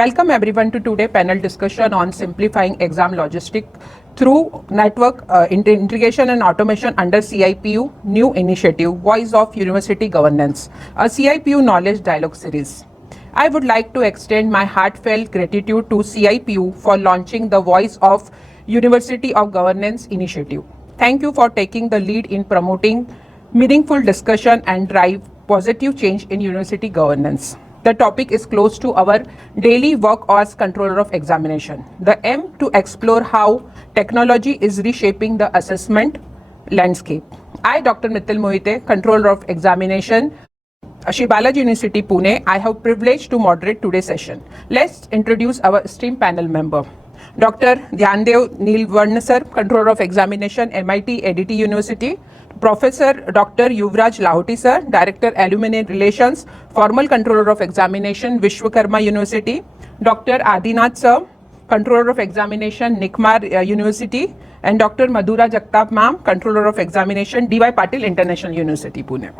Welcome everyone to today's panel discussion on simplifying exam logistics through network integration and automation under CIPU new initiative, Voice of University Governance, a CIPU knowledge dialogue series. I would like to extend my heartfelt gratitude to CIPU for launching the Voice of University of Governance initiative. Thank you for taking the lead in promoting meaningful discussion and drive positive change in university governance. The topic is close to our daily work as controller of examination. The aim to explore how technology is reshaping the assessment landscape. I, Dr. Mithil Mohite, controller of examination, Sri Balaji University, Pune. I have privilege to moderate today's session. Let's introduce our esteemed panel member. Dr. Dhyandev Neelwarna sir, controller of examination, MIT ADT University. Professor Dr. Yuvraj Lahoti sir, Director Alumni Relations, formal controller of examination, Vishwakarma University. Dr. Adinath sir, controller of examination, Nikmar University, and Dr. Madhura Jagtap ma'am, controller of examination, DY Patil International University, Pune.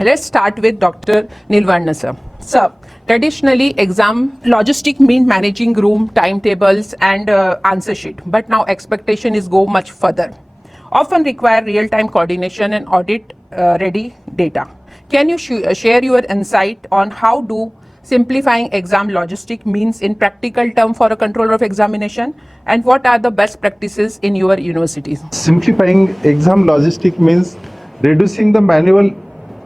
Let's start with Dr. Neelwarna sir. Sir, traditionally exam logistic mean managing room, timetables and answer sheet, but now expectation is go much further. Often require real-time coordination and audit-ready data. Can you share your insight on how do simplifying exam logistic means in practical term for a controller of examination, and what are the best practices in your universities? Simplifying exam logistic means reducing the manual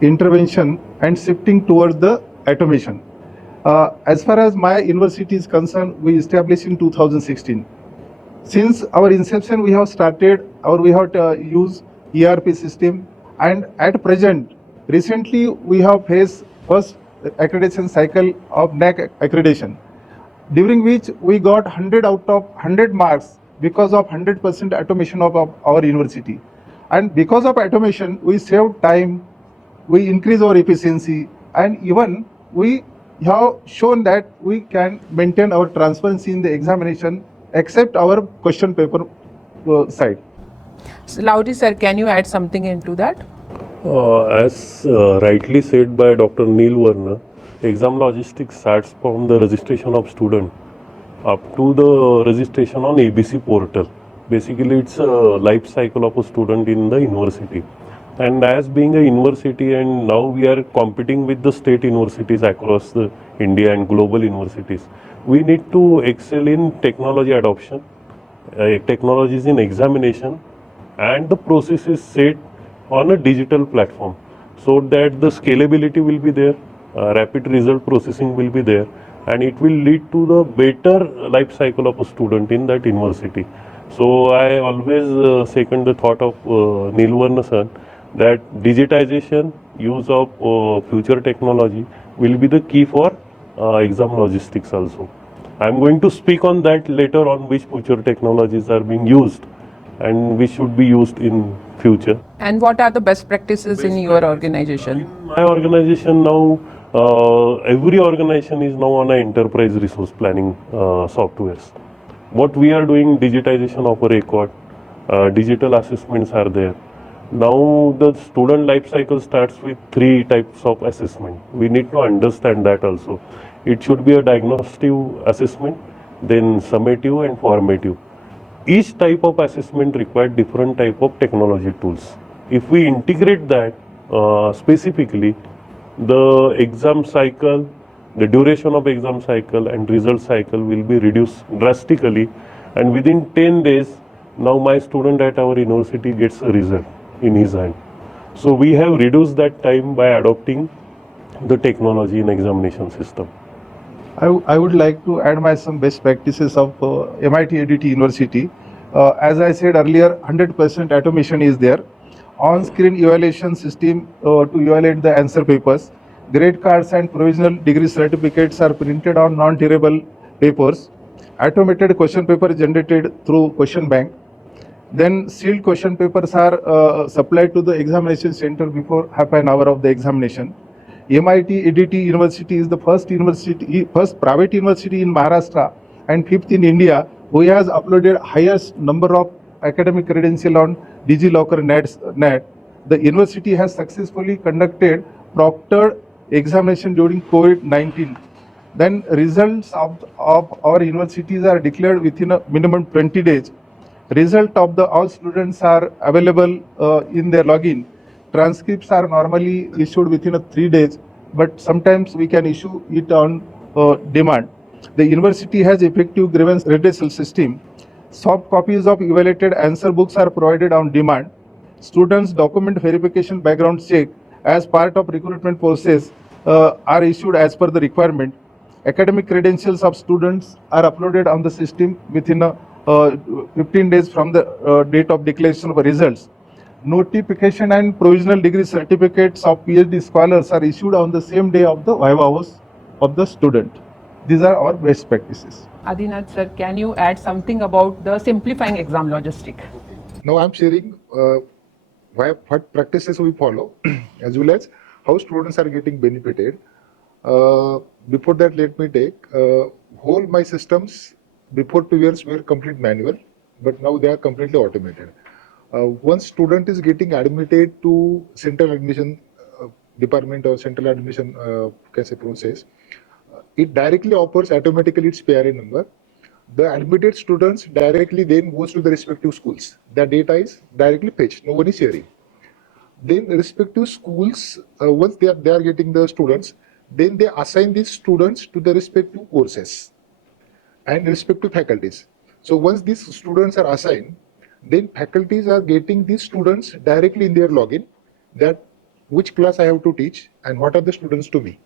intervention and shifting towards the automation. As far as my university is concerned, we established in 2016. Since our inception, we have used ERP system, and at present, recently we have faced first accreditation cycle of NAC accreditation, during which we got 100 out of 100 marks because of 100% automation of our university. And because of automation, we save time, we increase our efficiency, and even we have shown that we can maintain our transparency in the examination except our question paper side. So, Lahoti sir, can you add something into that? As rightly said by Dr. Neelwarna, exam logistics starts from the registration of student up to the registration on ABC portal. Basically, it's a life cycle of a student in the university. And as being a university, and now we are competing with the state universities across the India and global universities, we need to excel in technology adoption, technologies in examination, and the process is set on a digital platform so that the scalability will be there, rapid result processing will be there, and it will lead to the better life cycle of a student in that university. So I always second the thought of Neelwarna sir that digitization, use of future technology will be the key for exam logistics also. I am going to speak on that later on, which future technologies are being used and which should be used in future. And what are the best practices in your organization? In my organization now, every organization is now on an enterprise resource planning softwares. What we are doing, digitization of a record, digital assessments are there. Now the student life cycle starts with 3 types of assessment. We need to understand that also. It should be a diagnostic assessment, then summative and formative. Each type of assessment requires different type of technology tools. If we integrate that specifically, the exam cycle, the duration of exam cycle and result cycle will be reduced drastically, and within 10 days, now my student at our university gets a result in his hand. So we have reduced that time by adopting the technology in examination system. I would like to add some best practices of MIT ADT University. As I said earlier, 100% automation is there. On-screen evaluation system to evaluate the answer papers. Grade cards and provisional degree certificates are printed on non-tearable papers. Automated question paper generated through question bank. Then sealed question papers are supplied to the examination center before half an hour of the examination. MIT ADT University is the first private university in Maharashtra and 5th in India who has uploaded highest number of academic credential on DigiLocker net. The university has successfully conducted proctored examination during COVID-19 Then results of our universities are declared within a minimum 20 days. Result of the all students are available in their login. Transcripts are normally issued within a 3 days, but sometimes we can issue it on demand. The university has effective grievance redressal system. Soft copies of evaluated answer books are provided on demand. Students' document verification background check as part of recruitment process are issued as per the requirement. Academic credentials of students are uploaded on the system within 15 days from the date of declaration of results. Notification and provisional degree certificates of PhD scholars are issued on the same day of the viva hours of the student. These are our best practices. Adinath sir, can you add something about the simplifying exam logistic? Now I'm sharing what practices we follow as well as how students are getting benefited. Before that, let me take whole my systems before 2 years were complete manual, but now they are completely automated. Once student is getting admitted to central admission department or central admission can say process, it directly offers automatically its PRA number. The admitted students directly then goes to the respective schools. The data is directly fetched. No one is sharing. Then respective schools, once they are getting the students, then they assign these students to the respective courses and respective faculties. So once these students are assigned, then faculties are getting these students directly in their login, that which class I have to teach and what are the students to me.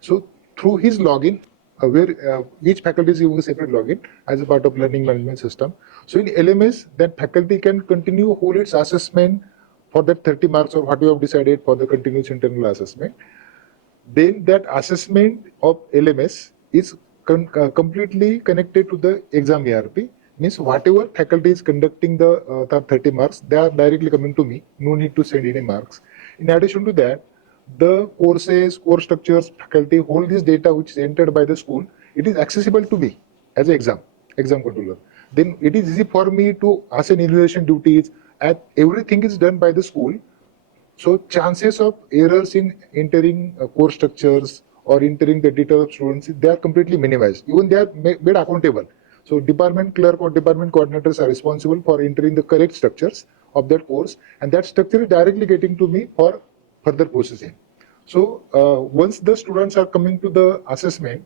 So through his login, where each faculty is using a separate login as a part of learning management system. So in LMS, that faculty can continue hold its assessment for that 30 marks or what you have decided for the continuous internal assessment. Then that assessment of LMS is completely connected to the exam ERP. Means whatever faculty is conducting the 30 marks, they are directly coming to me. No need to send any marks. In addition to that, the courses, course structures, faculty, all this data which is entered by the school, it is accessible to me as an exam controller. Then it is easy for me to assign evaluation duties, and everything is done by the school. So chances of errors in entering course structures or entering the details of students, they are completely minimized. Even they are made accountable. So department clerk or department coordinators are responsible for entering the correct structures of that course, and that structure is directly getting to me for further processing. So once the students are coming to the assessment,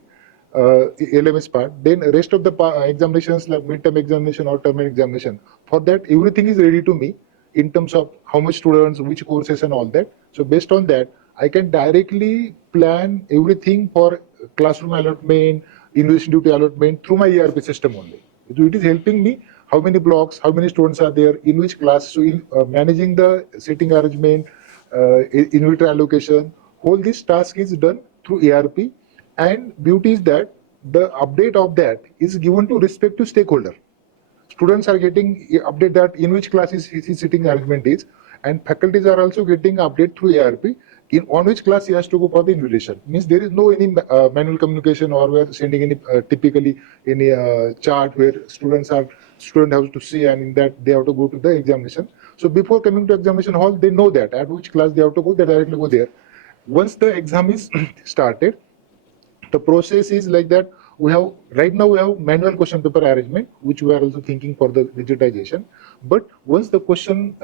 LMS part, then rest of the examinations like midterm examination or terminal examination, for that everything is ready to me in terms of how much students, which courses and all that. So based on that, I can directly plan everything for classroom allotment, innovation duty allotment through my ERP system only. It is helping me how many blocks, how many students are there, in which class. So in managing the seating arrangement, inventory allocation, whole this task is done through ERP. And beauty is that the update of that is given to respective stakeholder. Students are getting update that in which class his sitting arrangement is, and faculties are also getting update through ARP in on which class he has to go for the invitation. Means there is no any manual communication, or we are sending any typically any chart where student have to see, and in that they have to go to the examination. So before coming to examination hall, they know that at which class they have to go, they directly go there. Once the exam is started, the process is like that. We have right now we have manual question paper arrangement, which we are also thinking for the digitization. But once the question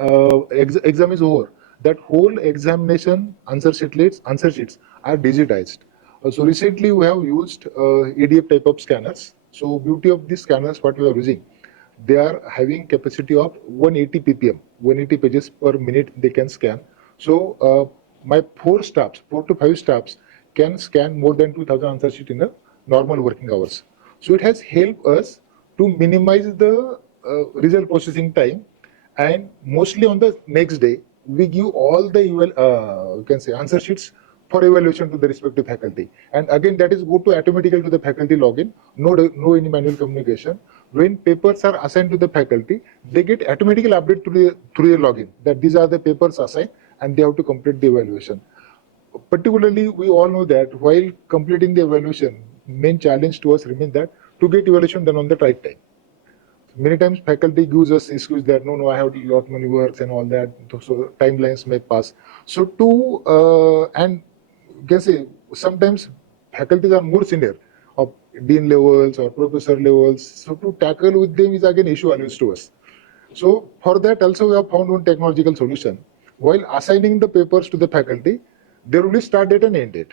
exam is over, that whole examination answer sheets are digitized. So recently we have used ADF type of scanners. So beauty of these scanners, what we are using, they are having capacity of 180 ppm, 180 pages per minute they can scan. So my 4 to 5 staffs can scan more than 2000 answer sheet in a normal working hours. So it has helped us to minimize the result processing time, and mostly on the next day we give all the you can say answer sheets for evaluation to the respective faculty, and again that is go to automatically to the faculty login. No any manual communication. When papers are assigned to the faculty, they get automatically update through the login that these are the papers assigned and they have to complete the evaluation. Particularly, we all know that while completing the evaluation, main challenge to us remains that to get evaluation done on the right time. Many times faculty gives us excuse that no, I have a lot many works and all that, so timelines may pass. So and you can say sometimes faculties are more senior. dean levels or professor levels. So to tackle with them is again issue always to us. So for that also we have found one technological solution. While assigning the papers to the faculty, there will be start date and end date.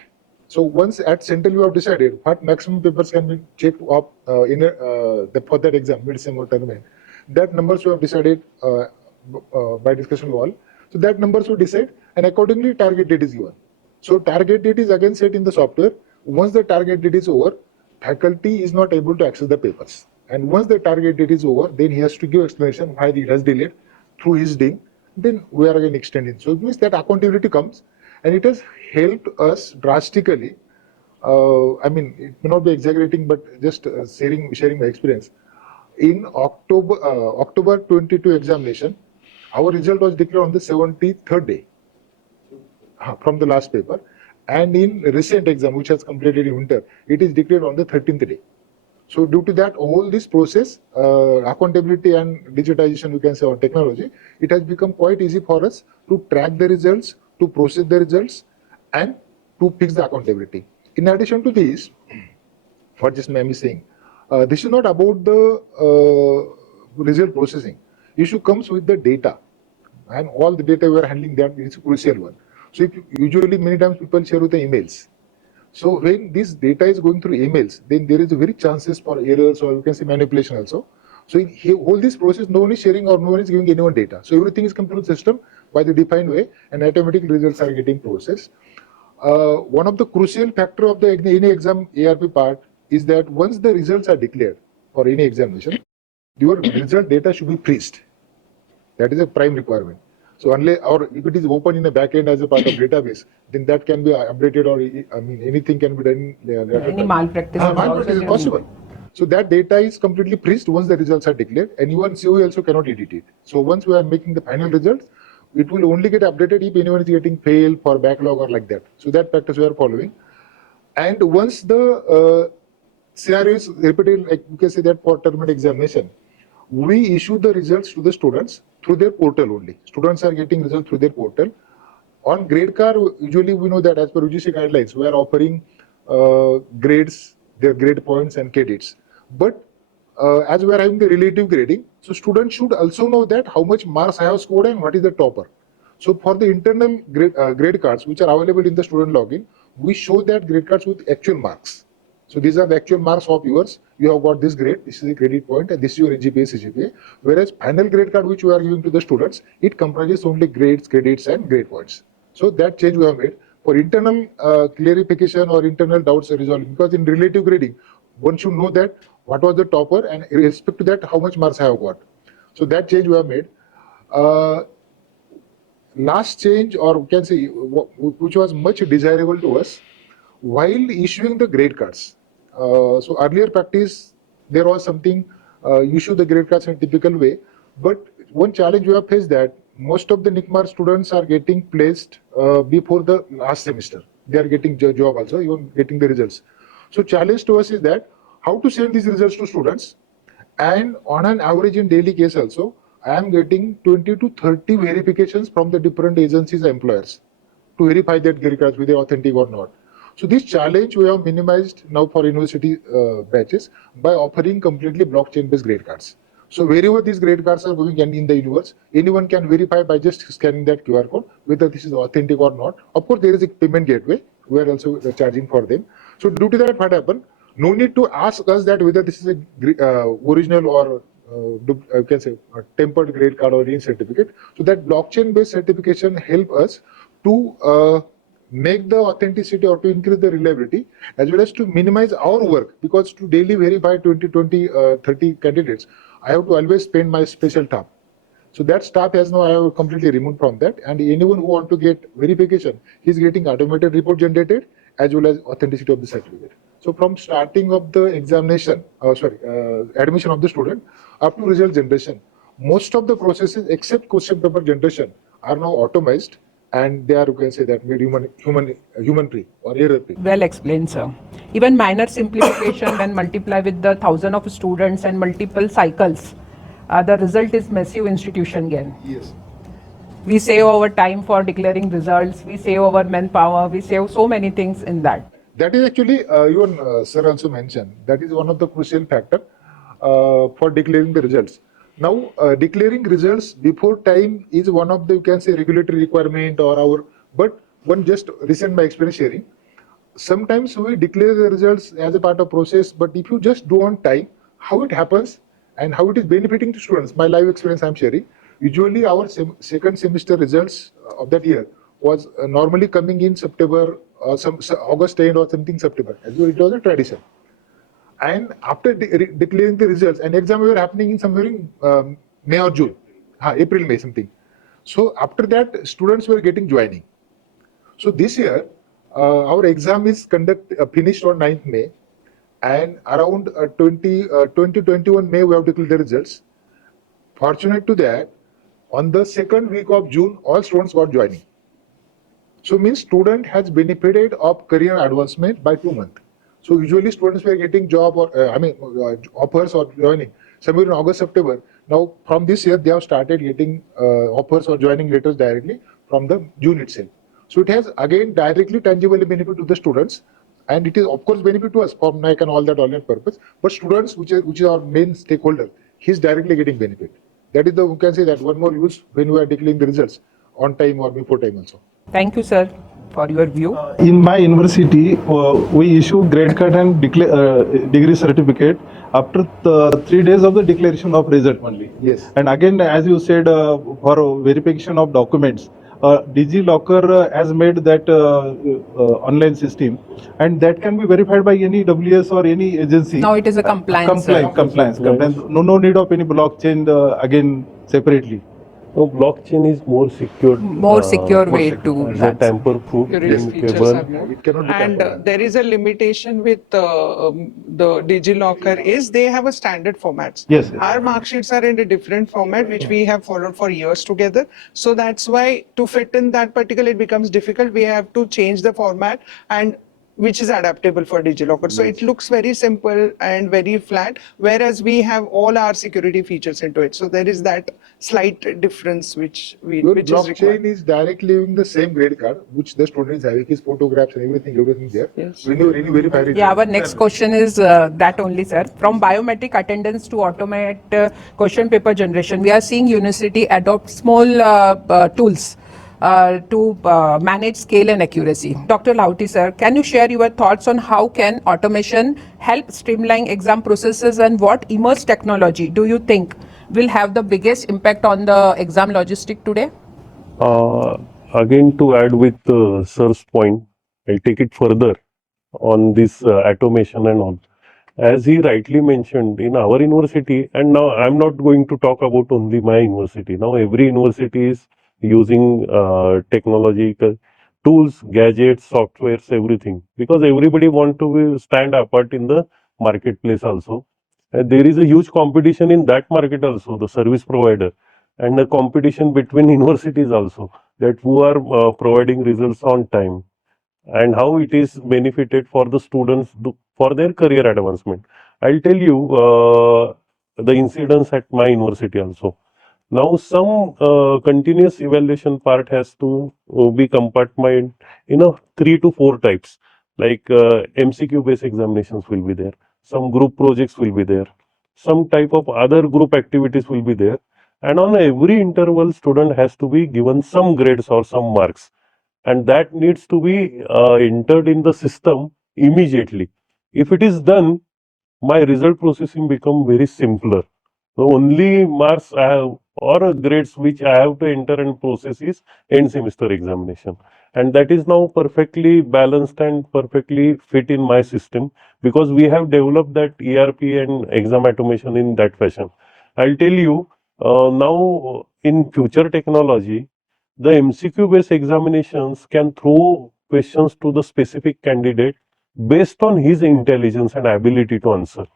So once at central you have decided what maximum papers can be checked up for that exam, mid-sem or term end, that numbers you have decided by discussion wall. So that numbers will decide, and accordingly target date is given. So target date is again set in the software. Once the target date is over, faculty is not able to access the papers. And once the target date is over, then he has to give explanation why he has delayed through his dean. Then we are again extending. So it means that accountability comes, and it has helped us drastically. I mean, it may not be exaggerating, but just sharing my experience. In October 22 examination, our result was declared on the 73rd day from the last paper, and in recent exam which has completed in winter, it is declared on the 13th day. So due to that, all this process, accountability and digitization, we can say, or technology, it has become quite easy for us to track the results, to process the results, and to fix the accountability. In addition to this, what just ma'am is saying, this is not about the result processing. Issue comes with the data, and all the data we are handling, that is a crucial one. So if usually many times people share with the emails. So when this data is going through emails, then there is a very chances for errors, or you can say manipulation also. So in all this process, no one is sharing or no one is giving anyone data. So everything is coming through the system by the defined way, and automatic results are getting processed. One of the crucial factor of the any exam ARP part is that once the results are declared for any examination, your result data should be freezed. That is a prime requirement. So unless, or if it is open in a backend as a part of database, then that can be updated, or I mean anything can be done. Any malpractice is Malpractice is also possible. So that data is completely freezed once the results are declared, and even COE also cannot edit it. So once we are making the final results, it will only get updated if anyone is getting fail for backlog or like that. So that practice we are following. And once the scenario is repeated, like you can say that for term examination, we issue the results to the students through their portal only. Students are getting results through their portal. On grade card, usually we know that as per UGC guidelines, we are offering grades, their grade points and credits. But as we are having the relative grading, so students should also know that how much marks I have scored and what is the topper. So for the internal grade cards, which are available in the student login, we show that grade cards with actual marks. So these are the actual marks of yours. You have got this grade, this is the credit point, and this is your GPA, CGPA. Whereas final grade card which we are giving to the students, it comprises only grades, credits, and grade points. So that change we have made for internal clarification or internal doubts resolving. Because in relative grading, one should know that what was the topper, and in respect to that, how much marks I have got. So that change we have made. Last change, or we can say, which was much desirable to us, while issuing the grade cards. So earlier practice, there was something, issue the grade cards in a typical way, but one challenge we have faced that most of the NICMAR students are getting placed before the last semester. They are getting job also, even getting the results. So challenge to us is that how to send these results to students, and on an average in daily case also, I am getting 20 to 30 verifications from the different agencies and employers to verify that grade cards whether authentic or not. So this challenge we have minimized now for university batches by offering completely blockchain-based grade cards. So wherever these grade cards are going in the universe, anyone can verify by just scanning that QR code whether this is authentic or not. Of course, there is a payment gateway. We are also charging for them. So due to that, what happened? No need to ask us that whether this is a original or you can say a tempered grade card or any certificate. So that blockchain-based certification help us to make the authenticity or to increase the reliability, as well as to minimize our work, because to daily verify 30 candidates, I have to always spend my special time. So that staff has now I have completely removed from that, and anyone who want to get verification, he is getting automated report generated as well as authenticity of the certificate. So from starting of the examination, admission of the student up to result generation, most of the processes except question paper generation are now automized, and they are, you can say that, made human free or error free. Well explained, sir. Even minor simplification when multiply with the 1,000 of students and multiple cycles, the result is massive institution gain. Yes. We save our time for declaring results, we save our manpower, we save so many things in that. That is actually even sir also mentioned. That is one of the crucial factor for declaring the results. Now, declaring results before time is one of the, you can say, regulatory requirement or our. But one just recent my experience sharing. Sometimes we declare the results as a part of process, but if you just do on time, how it happens and how it is benefiting to students. My live experience I'm sharing. Usually, our second semester results of that year was normally coming in September or some August end or something September. As well, it was a tradition. And after declaring the results, and exam were happening in somewhere in May or June, April, May something. So after that, students were getting joining. So this year, our exam is finished on 9th May, and around 2021 May we have declared the results. Fortunate to that, on the second week of June, all students got joining. So means student has benefited of career advancement by 2 months. So usually students were getting job or offers or joining somewhere in August, September. Now from this year they have started getting offers or joining letters directly from the June itself. So it has again directly tangibly benefit to the students, and it is of course benefit to us for NIC and all that purpose. But students, which is our main stakeholder, he's directly getting benefit. That is the, you can say that one more use when we are declaring the results on time or before time also. Thank you, sir, for your view. In my university, we issue grade card and degree certificate after 3 days of the declaration of result only. Yes. And again, as you said, for verification of documents, DigiLocker has made that online system, and that can be verified by any WS or any agency. Now it is a compliance. Compliance. No need of any blockchain again separately. No, blockchain is more secured. More secure way to It's a that. tamper-proof, Security features linkable. are more. It cannot be And tampered. there is a limitation with the DigiLocker is they have a standard formats. Yes. Our mark sheets are in a different format, which we have followed for years together. So that's why to fit in that particular, it becomes difficult. We have to change the format and which is adaptable for DigiLocker. So it looks very simple and very flat, whereas we have all our security features into it. So there is that slight difference which Your is required. blockchain is directly using the same grade card which the student is having, his photographs and everything there. Yes. When you really verify it. Yeah, our next question is that only, sir. From biometric attendance to automate question paper generation, we are seeing university adopt small tools to manage scale and accuracy. Dr. Lauti, sir, can you share your thoughts on how can automation help streamline exam processes, and what immerse technology do you think will have the biggest impact on the exam logistic today? Again, to add with sir's point, I'll take it further on this automation and all. As he rightly mentioned, in our university, and now I'm not going to talk about only my university. Now every university is using technological tools, gadgets, softwares, everything, because everybody want to stand apart in the marketplace also. There is a huge competition in that market also, the service provider, and the competition between universities also, that who are providing results on time, and how it is benefited for the students for their career advancement. I'll tell you the incidents at my university also. Now some continuous evaluation part has to be compartmented in 3 to 4 types, like MCQ based examinations will be there, some group projects will be there, some type of other group activities will be there, and on every interval student has to be given some grades or some marks, and that needs to be entered in the system immediately. If it is done, my result processing become very simpler. The only marks I have or grades which I have to enter and process is end semester examination, and that is now perfectly balanced and perfectly fit in my system, because we have developed that ERP and exam automation in that fashion. I'll tell you now in future technology, the MCQ based examinations can throw questions to the specific candidate based on his intelligence and ability to answer.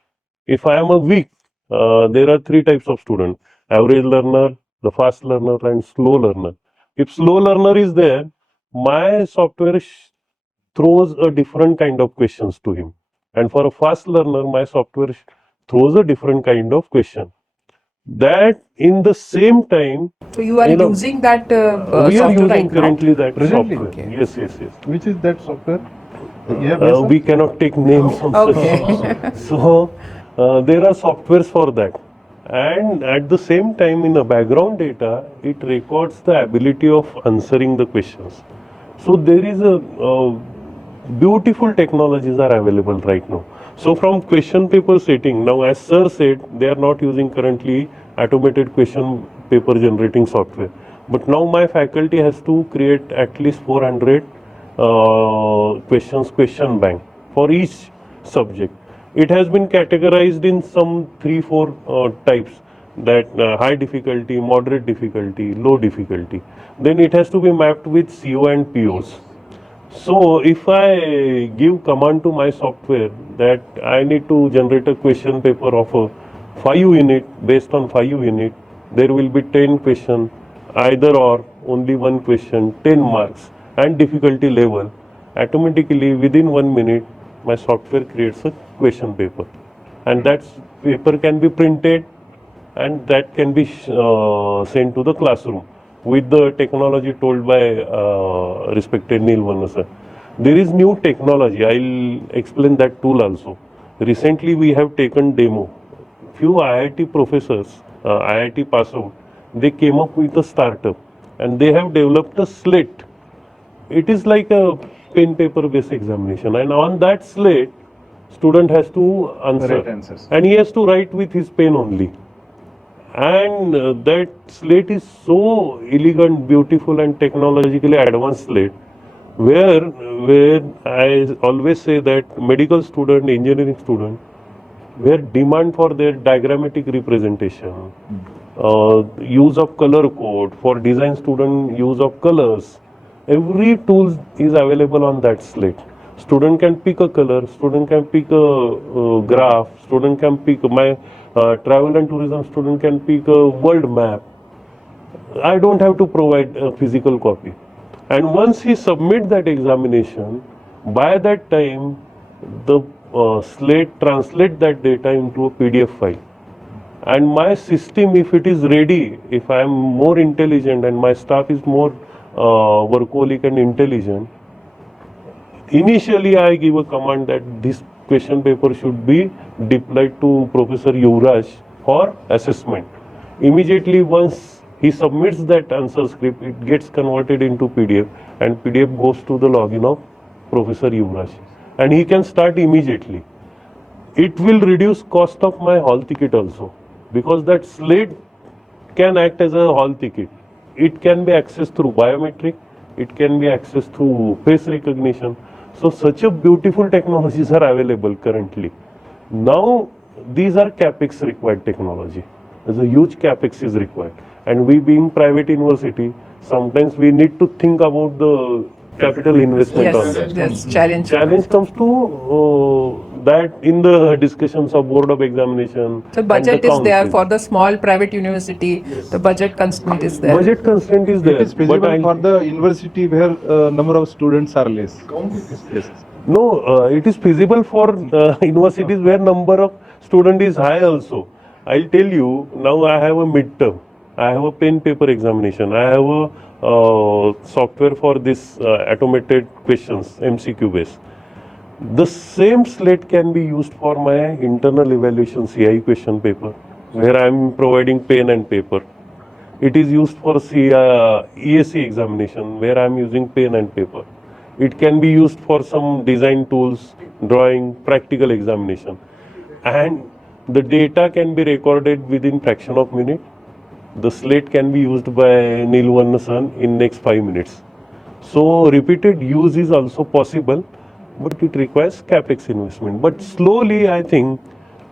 If I am a weak, there are 3 types of student: average learner, the fast learner, and slow learner. If slow learner is there, my software throws a different kind of questions to him, and for a fast learner, my software throws a different kind of question. that in the same time, So you are you know, using that we are software using right now? currently that Presently? software. Okay. Yes, yes, yes. Which is that software? You have mentioned? We cannot take names on Okay. such. So there are softwares for that. And at the same time, in the background data, it records the ability of answering the questions. So there is a beautiful technologies are available right now. So from question paper setting, now as sir said, they are not using currently automated question paper generating software. But now my faculty has to create at least 400 question bank for each subject. It has been categorized in some 3-4 types, that high difficulty, moderate difficulty, low difficulty. Then it has to be mapped with CO and POs. So if I give command to my software that I need to generate a question paper of a 5 unit, based on 5 unit, there will be 10 question, either or only one question, 10 marks, and difficulty level. Automatically within 1 minute my software creates a question paper, and that paper can be printed and that can be sent to the classroom with the technology told by respected Neil Vanna sir. There is new technology. I'll explain that tool also. Recently, we have taken demo. Few IIT professors, IIT pass out, they came up with a startup and they have developed a slate. It is like a pen paper based examination, and on that slate, student has to answer, Write answers. and he has to write with his pen only. And that slate is so elegant, beautiful, and technologically advanced slate, where I always say that medical student, engineering student, where demand for their diagrammatic representation, use of color code, for design student use of colors, every tool is available on that slate. Student can pick a color, student can pick a graph, student can pick my travel and tourism student can pick a world map. I don't have to provide a physical copy. And once he submit that examination, by that time, the slate translate that data into a PDF file. And my system, if it is ready, if I am more intelligent and my staff is more workaholic and intelligent, initially I give a command that this question paper should be deployed to Professor Yuvraj for assessment. Immediately once he submits that answer script, it gets converted into PDF, and PDF goes to the login of Professor Yuvraj, and he can start immediately. It will reduce cost of my hall ticket also, because that slate can act as a hall ticket. It can be accessed through biometric, it can be accessed through face recognition. So such a beautiful technologies are available currently. Now these are capex required technology. There's a huge capex is required, and we being private university, sometimes we need to think about the capital investment on Yes, that. that's challenge. Challenge comes to that in the discussions of board of examination. So and budget the is there council. for the small private university. The budget constraint is there. Budget constraint is there. It is feasible but for the university where number of students are less. Yes. No, it is feasible for universities where number of student is high also. I'll tell you, now I have a midterm, I have a pen paper examination, I have a software for this automated questions, MCQ based. The same slate can be used for my internal evaluation CI question paper, where I am providing pen and paper. It is used for ESC examination, where I am using pen and paper. It can be used for some design tools, drawing, practical examination. And the data can be recorded within fraction of minute. The slate can be used by Neil Vanna San in next 5 minutes. So repeated use is also possible, but it requires capex investment. But slowly, I think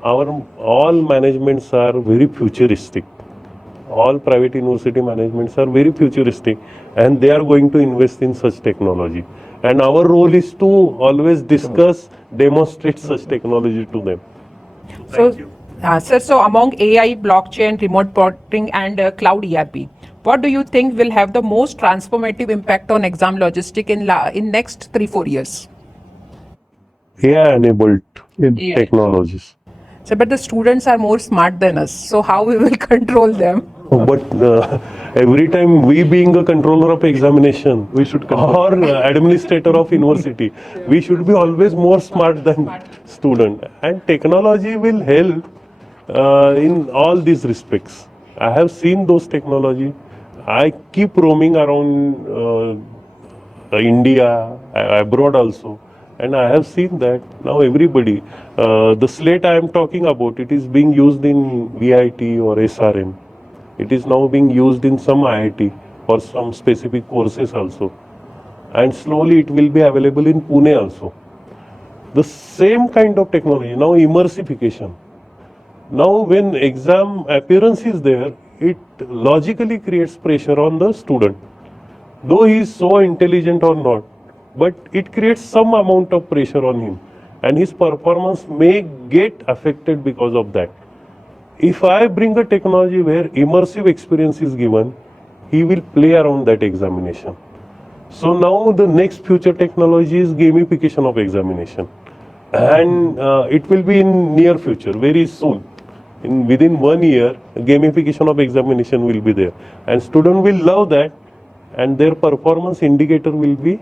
our all managements are very futuristic. All private university managements are very futuristic, and they are going to invest in such technology. And our role is to always discuss, demonstrate such technology to them. So, sir, so among AI, blockchain, remote proctoring, and cloud ERP, what do you think will have the most transformative impact on exam logistic in next 3-4 years? AI enabled AI. technologies. So, but the students are more smart than us. So, how we will control them? But every time we being a controller of examination, We should or administrator of university, we should be always more smart than student. And technology will help in all these respects. I have seen those technology. I keep roaming around India, abroad also. And I have seen that now everybody, the slate I am talking about, it is being used in VIT or SRM. It is now being used in some IIT for some specific courses also. And slowly it will be available in Pune also. The same kind of technology, now immersification. Now when exam appearance is there, it logically creates pressure on the student. Though he is so intelligent or not, but it creates some amount of pressure on him. And his performance may get affected because of that. If I bring a technology where immersive experience is given, he will play around that examination. So now the next future technology is gamification of examination. And it will be in near future, very soon. Within 1 year, gamification of examination will be there. And student will love that and their performance indicator will be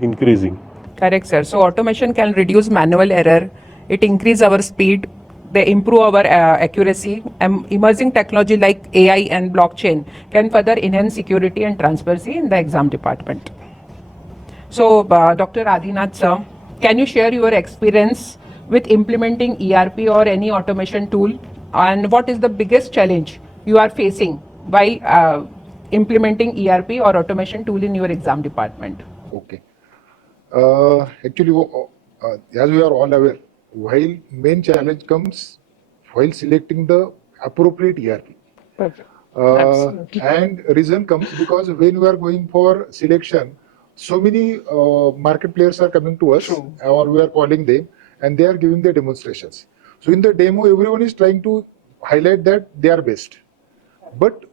increasing. Correct, sir. So, automation can reduce manual error, it increase our speed, they improve our accuracy. Emerging technology like AI and blockchain can further enhance security and transparency in the exam department. So, Dr. Adinath sir, can you share your experience with implementing ERP or any automation tool, and what is the biggest challenge you are facing while implementing ERP or automation tool in your exam department? Okay. Actually, as we are all aware, while main challenge comes while selecting the appropriate ERP. Perfect. Absolutely. And reason comes because when we are going for selection, so many market players are coming to us, True. or we are calling them, and they are giving their demonstrations. So in the demo, everyone is trying to highlight that they are best. But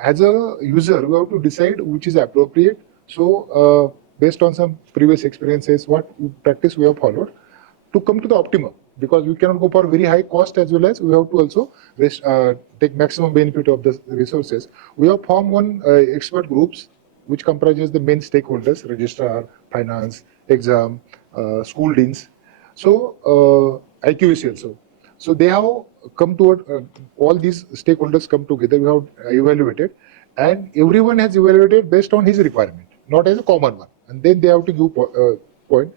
as a user, we have to decide which is appropriate. So based on some previous experiences, what practice we have followed to come to the optimum, because we cannot go for very high cost as well as we have to also take maximum benefit of the resources. We have formed one expert groups which comprises the main stakeholders: registrar, finance, exam, school deans. So IQAC also. So they have come to all these stakeholders come together. We have evaluated, and everyone has evaluated based on his requirement, not as a common one. And then they have to give point.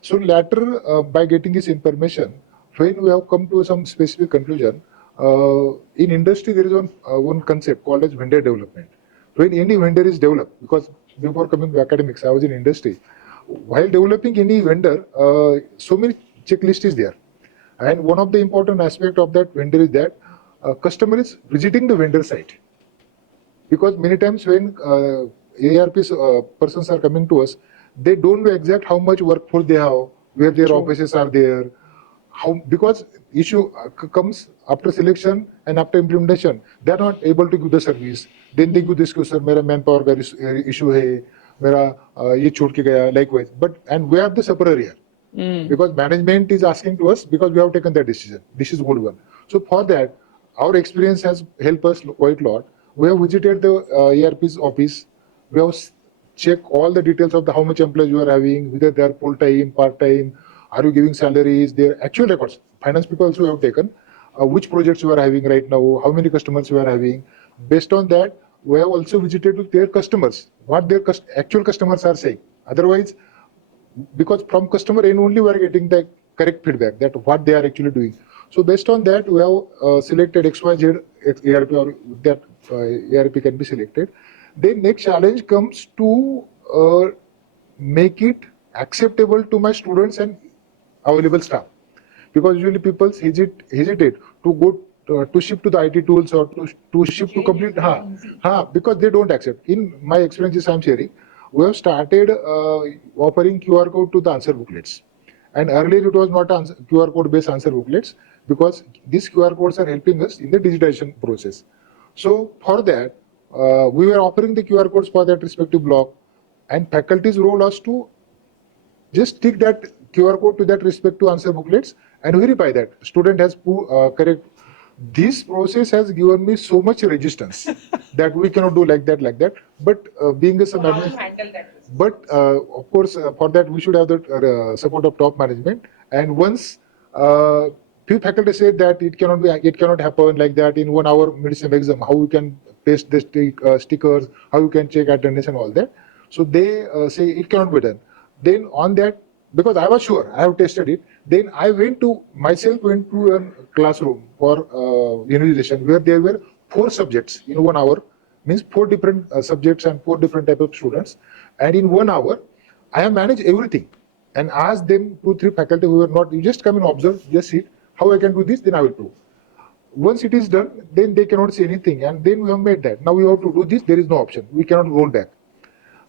So later, by getting this information, when we have come to some specific conclusion, in industry there is one concept called as vendor development. When any vendor is developed, because before coming to academics, I was in industry. While developing any vendor, so many checklist is there. And one of the important aspect of that vendor is that customer is visiting the vendor site. Because many times when ARP persons are coming to us, they don't know exact how much workforce they have, where their offices are there, because issue comes after selection and after implementation, they are not able to give the service. Then they give this question, "Mera manpower का issue है, मेरा ये छूट के गया," likewise. But and we are the sufferer here. Because management is asking to us because we have taken that decision. This is good one. So for that, our experience has helped us quite a lot. We have visited the ERP's office. We have checked all the details of how much employees you are having, whether they are full time, part time, are you giving salaries, their actual records. Finance people also have taken which projects you are having right now, how many customers you are having. Based on that, we have also visited with their customers, what their actual customers are saying. Otherwise, because from customer end only we are getting the correct feedback that what they are actually doing. So based on that, we have selected XYZ ERP, or that ERP can be selected. Then next challenge comes to make it acceptable to my students and available staff, because usually people hesitate to go to shift to the IT tools or to shift to complete because they don't accept. In my experiences I'm sharing, we have started offering QR code to the answer booklets. And earlier it was not QR code based answer booklets, because these QR codes are helping us in the digitization process. So for that, we were offering the QR codes for that respective block, and faculty's role was to just tick that QR code to that respect to answer booklets and verify that student has correct. This process has given me so much resistance that we cannot do like that. But being a So how you handle that? but of course, for that we should have the support of top management. And once few faculty said that it cannot happen like that in 1 hour medicine exam. How you can paste the stickers, how you can check attendance and all that. So they say it cannot be done. Then on that, because I was sure, I have tested it. Then I went to a classroom for unionization where there were 4 subjects in 1 hour. Means 4 different subjects and 4 different type of students, and in 1 hour I have managed everything and asked them 2-3 faculty who were not, you just come and observe, just see how I can do this, then I will prove. Once it is done, then they cannot say anything, and then we have made that. Now we have to do this, there is no option, we cannot roll back.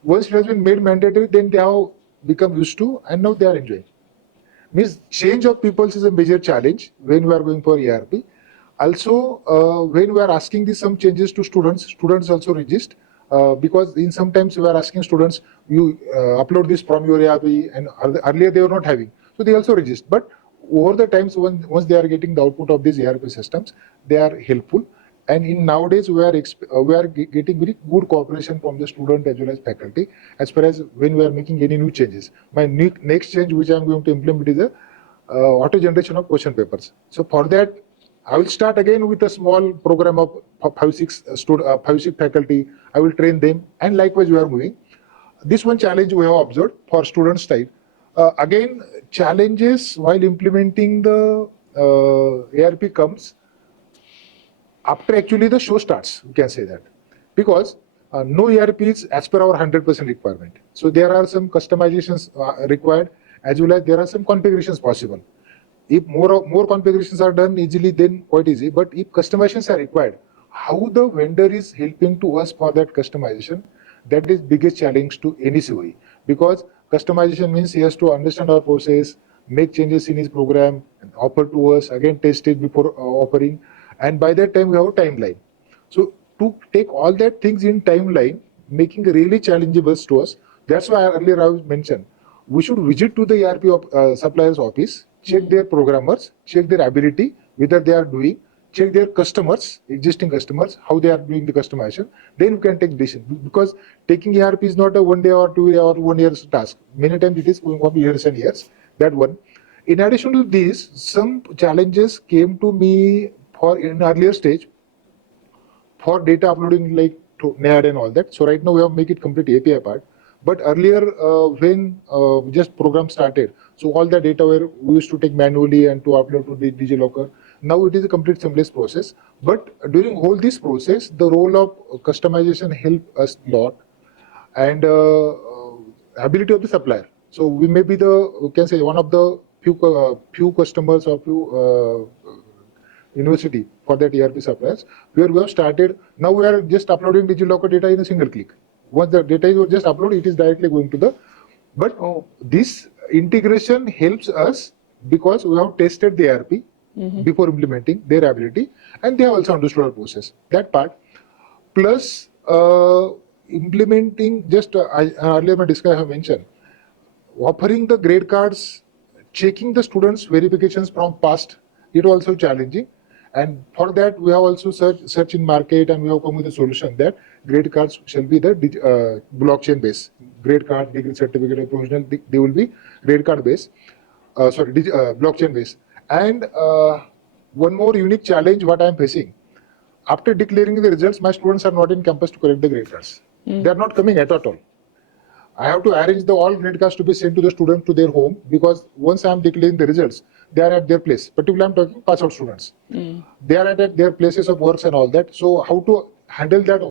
Once it has been made mandatory, then they have become used to, and now they are enjoying. Means change of peoples is a major challenge when we are going for ERP. Also, when we are asking some changes to students also resist, because in sometimes we are asking students, you upload this from your ERP, and earlier they were not having, so they also resist. But over the times, once they are getting the output of these ERP systems, they are helpful. And in nowadays we are getting very good cooperation from the student as well as faculty as far as when we are making any new changes. My next change which I am going to implement is the auto generation of question papers. So for that, I will start again with a small program of 5-6 faculty. I will train them, and likewise we are moving. This one challenge we have observed for students side. Again, challenges while implementing the ARP comes after actually the show starts, we can say that. Because no ERP is as per our 100% requirement. So there are some customizations required, as well as there are some configurations possible. If more configurations are done easily, then quite easy. But if customizations are required, how the vendor is helping to us for that customization, that is biggest challenge to any COE. Because customization means he has to understand our process, make changes in his program, and offer to us, again test it before offering. And by that time we have a timeline. So to take all that things in timeline, making really challengeable to us. That's why earlier I mentioned, we should visit to the ERP supplier's office, check their programmers, check their ability, whether they are doing, check their customers, existing customers, how they are doing the customization. Then we can take decision. Because taking ERP is not a 1 day or 2 day or 1 year's task. Many times it is going on years and years. That one. In addition to this, some challenges came to me for in earlier stage for data uploading like to NAD and all that. So right now we have make it complete API part. But earlier when just program started, so all the data we used to take manually and to upload to the DigiLocker. Now it is a complete seamless process. But during whole this process, the role of customization helped us a lot, and ability of the supplier. So we may be we can say one of the few customers or few university for that ERP suppliers, where we have started. Now we are just uploading DigiLocker data in a single click. Once the data is just uploaded, it is directly going to the. But this integration helps us because we have tested the ERP before implementing their ability, and they have also understood our process. That part, plus implementing just earlier my discussion I have mentioned, offering the grade cards, checking the students' verifications from past, it also challenging. And for that, we have also search in market, and we have come with a solution that grade cards shall be the blockchain based. Grade card, degree certificate, or provisional, they will be grade card based. Blockchain based. And one more unique challenge what I am facing. After declaring the results, my students are not in campus to collect the grade cards. They are not coming at all. I have to arrange all grade cards to be sent to the student to their home, because once I am declaring the results, they are at their place. Particularly, I am talking pass out students. They are at their places of works and all that. So how to handle that